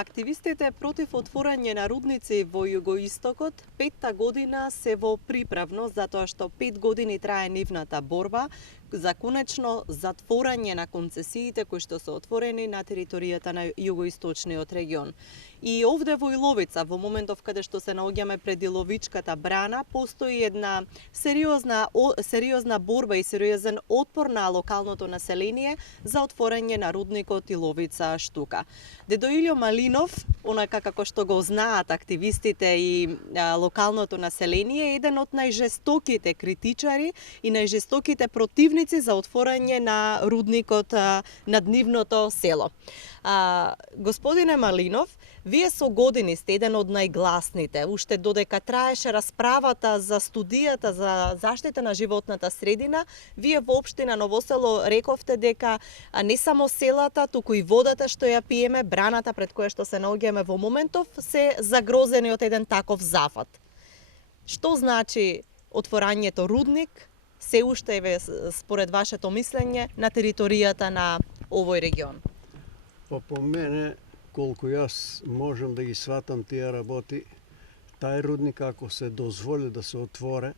Активистите против отворање на рудници во југоистокот петта година се во приправно затоа што 5 години трае нивната борба за конечно затворање на концесиите кои што се отворени на територијата на југоисточниот регион. И овде во Иловица, во моментов каде што се наоѓаме пред Иловичката брана, постои една сериозна борба и сериозен отпор на локалното население за отворање на рудникот Иловица Штука. Дедо Илјо Малинов, онака како што го знаат активистите и локалното население, е еден од најжестоките критичари и најжестоките противници за отворање на рудникот над нивното село. Господине Малинов, вие со години сте еден од најгласните, уште додека траеше расправата за студијата за заштита на животната средина, вие во општина Ново Село рековте дека не само селата, туку и водата што ја пиеме, браната пред која што се наоѓаме во моментов, се загрозени од еден таков зафат. Што значи отворањето рудник, се уште е според вашето мислење на територијата на овој регион? По мене, колку јас можам да ги сватам тие работи, тај рудник ако се дозволи да се отворе,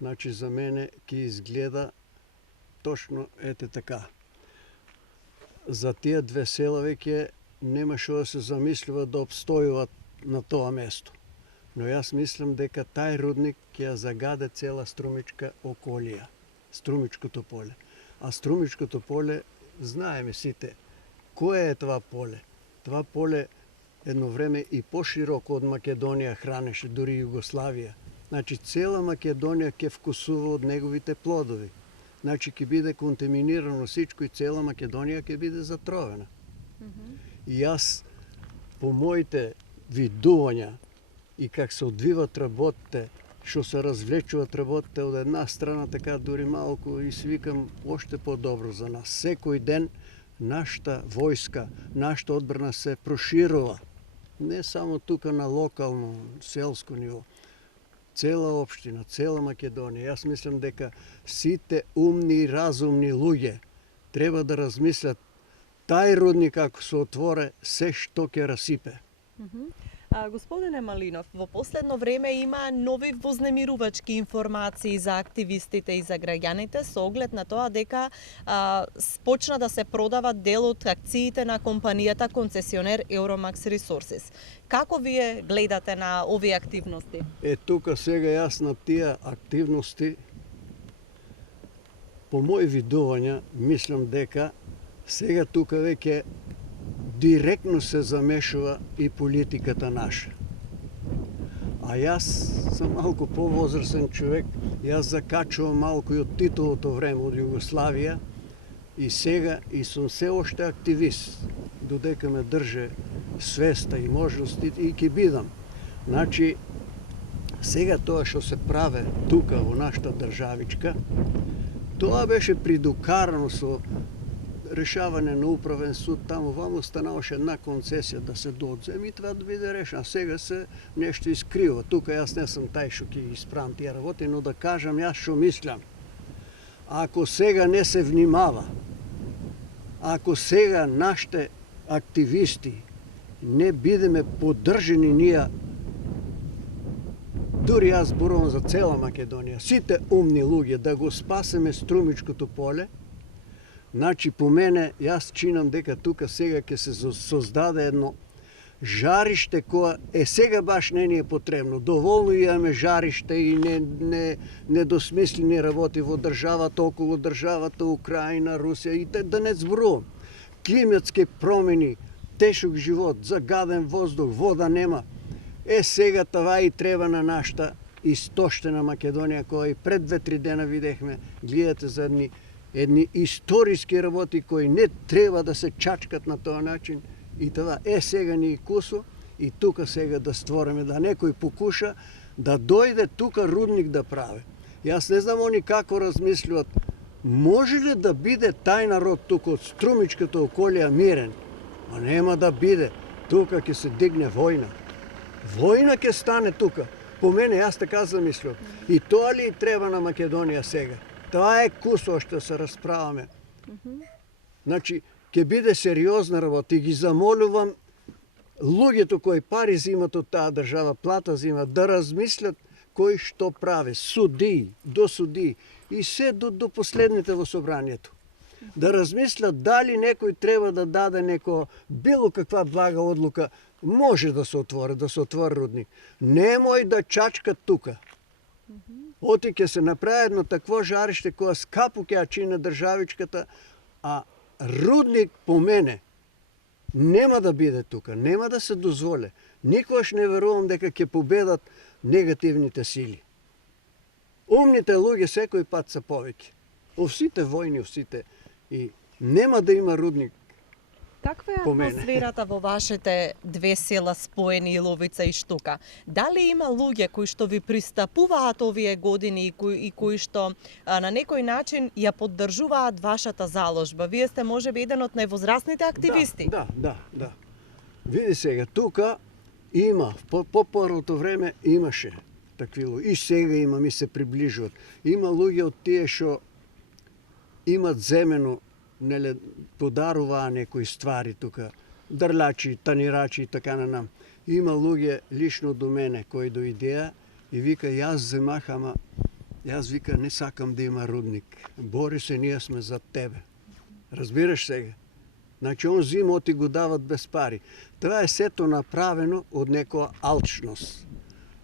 значи за мене ќе изгледа точно ете така. За тие две села веќе нема што да се замислува да обстојуват на тоа место. Но јас мислам дека тај рудник ќе ја загаде цела Струмичка околија, Струмичкото поле. А Струмичкото поле, знаеме сите, кое е това поле? Това поле едно време и пошироко од Македонија хранеше, дури Југославија. Значи цела Македонија ќе вкусува од неговите плодови. Значи ќе биде контаминирано всичко и цела Македонија ќе биде затровена. И јас по моите видувања и как се одвиват работите, што се развлечуваат работите од една страна, така дури малку и свикам оште по-добро за нас. Секој ден нашата војска, нашата одбрана се проширува. Не само тука на локално, селско ниво. Цела општина, цела Македонија. Јас мислам дека сите умни и разумни луѓе треба да размислят тај рудник ако се отворе, се што ќе расипе. Господине Малинов, во последно време има нови вознемирувачки информации за активистите и за граѓаните со оглед на тоа дека почна да се продават дел од акциите на компанијата концесионер Euromax Resources. Како вие гледате на овие активности? Тука сега јас на тие активности, по мои видувања, мислам дека сега тука веќе директно се замешува и политиката наша. А јас сум малку повозрасен човек, јас закачувам малку и од Титовото време од Југославија и сега и сум се оште активист, додека ме држе свеста и можности и ќе бидам. Значи, сега тоа што се праве тука во нашата државичка, тоа беше придокарано со решавање на управен суд, таму ваму станаваше една концесија да се доодземи и това да биде решено. А сега се нешто искрива. Тука јас не сум тај што ќе исправам тие работи, но да кажам јас што мислам. Ако сега не се внимава, ако сега нашите активисти не бидеме поддржани ние, дури јас зборувам за цела Македонија, сите умни луѓе да го спасеме Струмичкото поле, значи, по мене, јас чинам дека тука сега ќе се создаде едно жариште кое сега баш не ни е потребно. Доволно имаме жариште и недосмислени работи во државата, околу државата, Украина, Русија и да не зборувам. Климатски промени, тешок живот, загаден воздух, вода нема. Сега това и треба на нашата истоштена Македонија, која и пред 2-3 дена видехме, гледате за едни историски работи кои не треба да се чачкат на тој начин и това сега ни кусо и тука сега да створиме, да некој покуша да дојде тука рудник да прави. Јас не знам они како размислуват. Може ли да биде тај народ тука од Струмичката околија мирен? А нема да биде. Тука ќе се дигне војна. Војна ќе стане тука. По мене, јас така замислувам. И тоа ли треба на Македонија сега? Тоа е кусо што се расправаме. Значи, ќе биде сериозна работа и ги замолувам луѓето кои пари зимат од таа држава, плата зимат, да размислят кој што прави, суди, до суди и се до последните во собранието. Да размислят дали некој треба да даде неко било каква блага одлука, може да се отвори рудник. Немој да чачкат тука. Оти ќе се направи едно такво жариште која скапу ќе ја чини државичката, а рудник по мене нема да биде тука, нема да се дозволе. Никогаш не верувам дека ќе победат негативните сили. Умните луѓе секој пат се повеќе. Овсите војни, овсите и нема да има рудник. Каква е атмосферата во вашите две села споени Иловица и Штука? Дали има луѓе кои што ви пристапуваат овие години и кои што на некој начин ја поддржуваат вашата заложба? Вие сте можеби еден од највозрастните активисти. Да. Види сега, тука има, по првото време имаше такви луѓе. И сега има, ми се приближуват. Има луѓе од тие што имат земено, неле, подаруваа некои ствари тука, дрлачи, танирачи и така на нам. Има луѓе лично до мене кои доидеа и вика, јас земах, ама јас вика не сакам да има рудник. Бори се, ние сме за тебе. Разбираш сега? Значи он зима оти го дават без пари. Тоа е сето направено од некоја алчност.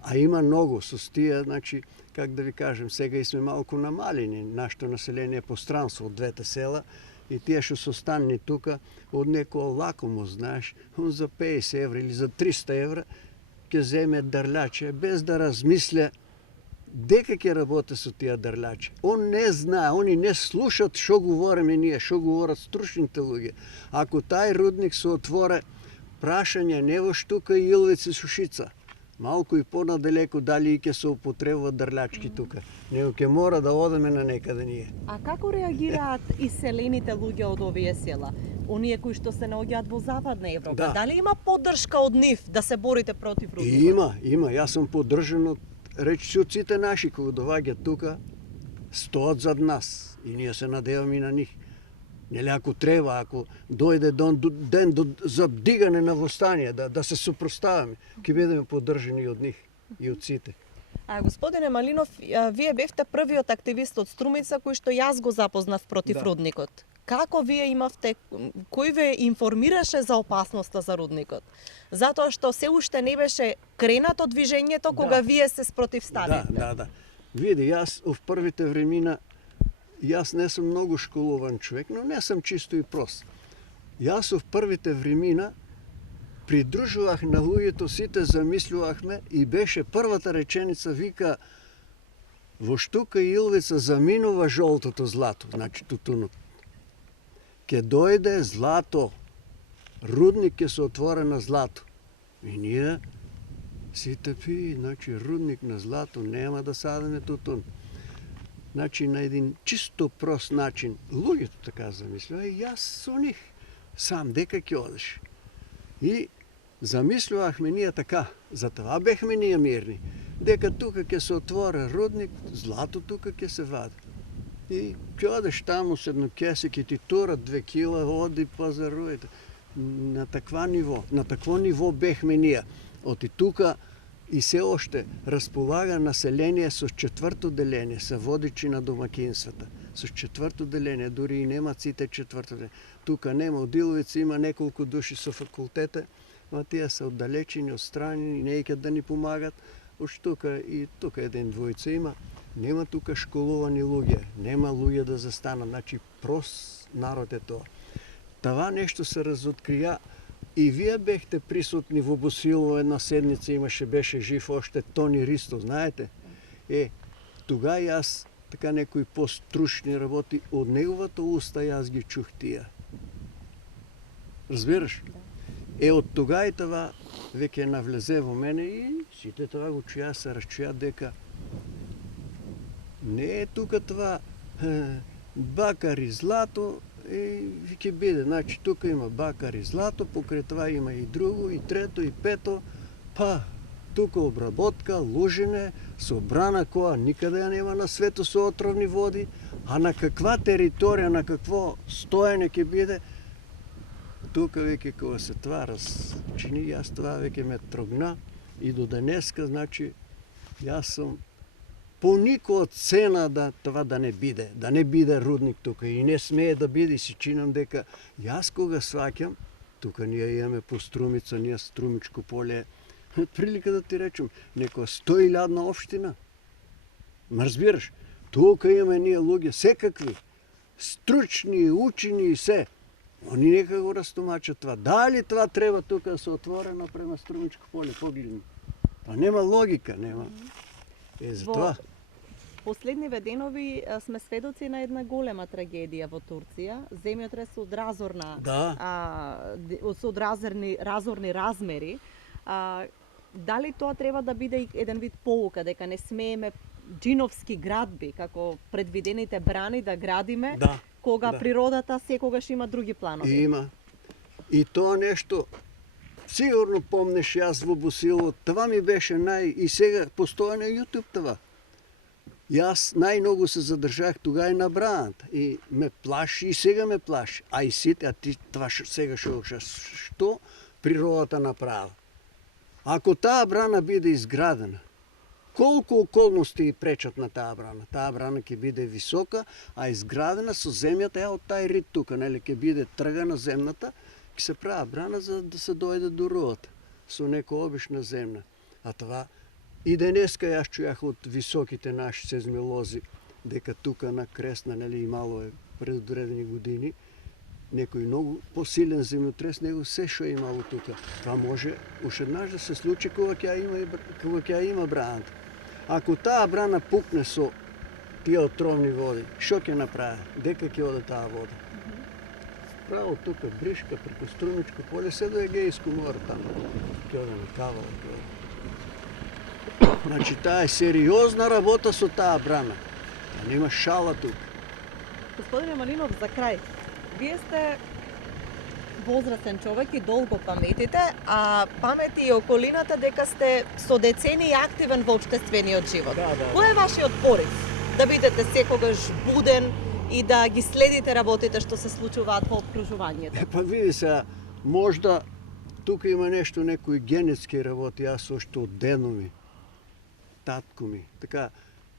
А има многу со тие, значи, как да ви кажем, сега и сме малку намалени, нашето население пространство од двете села, и тие што се останни тука, од некоја лакомо, знаеш, он за 50 евра или за 300 евра ќе земе дрляче, без да размисля дека ќе работи со тие дрлячи. Он не знае, они не слушат што говориме ние, што говорат стручните луѓе. Ако тај рудник се отворе, прашање не во Штука и Иловица и Сушица, малку и понадалеку дали ќе се употребуваат дрлячки тука. Него ќе мора да одеме на некаде ние. А како реагираат иселените луѓе од овие села? Оние кои што се наоѓаат во Западна Европа? Да. Дали има поддршка од нив да се борите против рудникот? Има. Јас сум поддржан од речиоците наши кои доаѓаат тука, стоат зад нас и ние се надеваме и на нив. Нели ако треба, ако дојде ден за дигане на востание, да се супроставаме, ќе бидеме поддржани од нив и од сите. Господине Малинов, вие бевте првиот активист од Струмица кој што јас го запознав против рудникот. Како вие имавте, кој ве информираше за опасноста за рудникот? Затоа што се уште не беше кренато движењето кога вие се спротивставивте. Да. Види, јас в првите времена, јас не сум многу школуван човек, но не сум чисто и прост. Јас в првите времена придружувах на луѓето, сите замислувахме и беше првата реченица, вика, во Штука и Иловица заминува жолтото злато, значи тутунот. Ке дојде злато, рудник ќе се отвори на злато. И ние сите значи рудник на злато, нема да садиме тутун. Значи на един чисто прост начин, луѓето така замислува, и јас со нив, сам дека ќе одеш. И замислувахме ние така, затоа бехме ние мирни, дека тука ќе се отвори рудник, злато тука ќе се вади. И ќе одеш таму с едно кесе, ќе ти турат 2 кила, оди пазарујте. На такво ниво бехме ние. Оти тука и се оште располага население со 4-то деление, се водичи на домакинствата. Со 4-то деление, дури и нема сите 4-то деление. Тука нема, од Иловица има неколку души со факултета, ма тие се оддалечени, отстранени, не икат да ни помагат. Од Штука и тука еден двојца има. Нема тука школувани луѓе, нема луѓе да застанат, значи прост народ е тоа. Това нешто се разоткрија и вие бехте присутни во Босилово, една седница беше жив още Тони Ристо, знаете? Тога јас, така некои постручни работи, од неговата уста јас ги чух тие. Разбираш? Од тога и това веќе навлезе во мене и сите тоа го чуја, се разчуја дека Не е тука това бакар и злато ќе биде. Значи тука има бакар и злато, покрај това има и друго, и трето, и пето. Па, тука обработка, лужене, собрана која никаде ја нема на свето со отровни води, а на каква територија, на какво стоење ќе биде, тука веќе кога се това разчини, јас това веќе ме трогна и до денеска, значи, јас сум по никоја цена да това да не биде рудник тука и не смее да биде, и си чинам дека јас кога сваќам, тука ние имаме по Струмица, ние Струмичко поле, прилика да ти речем, некоја 100.000 општина. Ма разбираш, тука имаме ние луѓе секакви, стручни, учени и се. Они нека го растумачат това. Дали това треба тука да се отворено према Струмичко поле, погледни. Па нема логика, нема. За това. Последниве денови сме сведоци на една голема трагедија во Турција. Земјотрес од разорни размери. Дали тоа треба да биде еден вид поука, дека не смееме джиновски градби, како предвидените брани да градиме, кога природата секогаш има други планови? Има. И тоа нешто, сигурно помнеш јас во Босилово, това ми беше и сега постоја на YouTube това. Јас најмногу се задржах тога и на браната и ме плаши и сега ме плаши. А и сите, а ти това сега што природата направила? Ако таа брана биде изградена, колку околности и пречат на таа брана? Таа брана ќе биде висока, а изградена со земјата, од тај рид тука, нели, ќе биде тргана земната, ќе се прави брана за да се дојде до рудата, со некоја обична земна. А това и денеска јас чујах од високите наши сезмелози, дека тука на Кресна, нели, имало е пред одредени години, некој многу посилен земјотрес, него се што е имало тука. Това може уште еднаш да се случи кога ќе има браната. Ако таа брана пукне со тие отровни води, што ќе направи? Дека ќе оде таа вода? Право тука Бришка, преку Струмичко поле, се до Егејско море таму. Ќе оде на Кавала. Значи таа е сериозна работа со таа брана. А нема шала тука. Господине Малинов, за крај, вие сте возрастен човек и долго паметите, а памети и околината дека сте со децении активен во општествениот живот. Кој е вашиот порив? Да бидете секогаш буден и да ги следите работите што се случуваат во обкружувањето? Па види се, можда тука има нешто, некои генетски работи, јас уште од дедо ми, татко ми, така.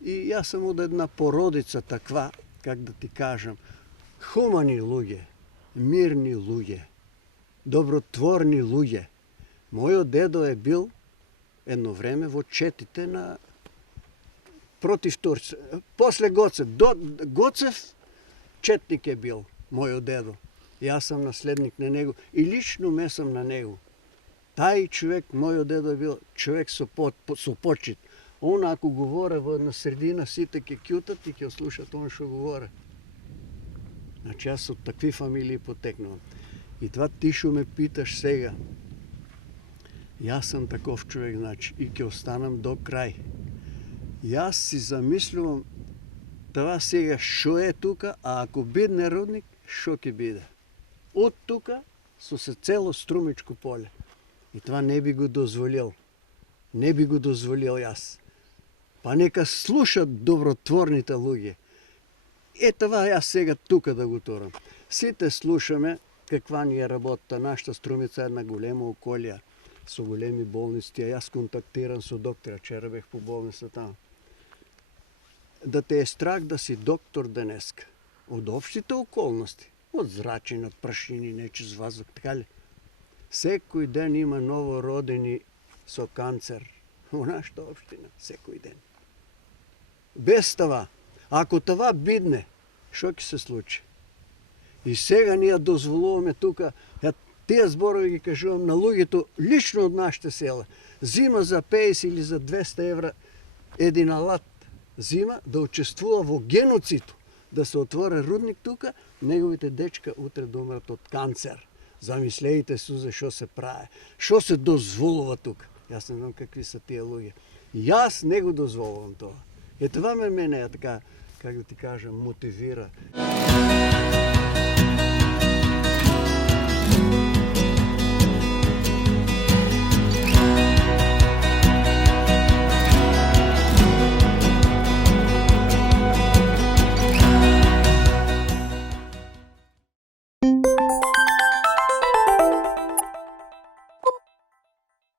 И јас сум од една породица таква, как да ти кажам, хумани луѓе, мирни луѓе, добротворни луѓе. Мојот дедо е бил едно време во четите на против Турци. После Гоцев. Гоцев четник е бил мојот дедо. Јас сум наследник на него и лично ме сум на него. Тај човек, мојот дедо е бил човек со почит. Он ако говоре на средина, сите ќе кјутат и ќе слушат он што говоре. Значи јас од такви фамилии потекнувам. И това ти што ме питаш сега, јас сум таков човек, значи, и ќе останам до крај. Јас си замислувам това сега што е тука, а ако бидне рудник, што ќе биде? Од тука со се цело Струмичко поле. И това не би го дозволил. Не би го дозволил јас. Па нека слушат добротворните луѓе. Това јас сега тука да го турам. Сите слушаме каква ни е работа. Нашата Струмица е една голема околија со големи болници. Јас контактирам со доктора, вчера бех по болница таму. Да те е страх да си доктор денеска. Од општите околности. Од зрачини, од прашини, нечист ваздух, така ли? Секој ден има новородени со канцер. Во нашата општина, секој ден. Без това, ако това бидне, што ќе се случи? И сега ние дозволуваме тука, тие зборови ги кажувам на луѓето лично од нашите села. Зима за 50 или за 200 евра един алат зима да учествува во геноцид, да се отвори рудник тука, неговите дечка утре да умрат од канцер. Замислејте се што се прави, што се дозволува тука. Јас не знам какви се тие луѓе. Јас не го дозволувам тоа. Това мене така, как да ти кажа, мотивира.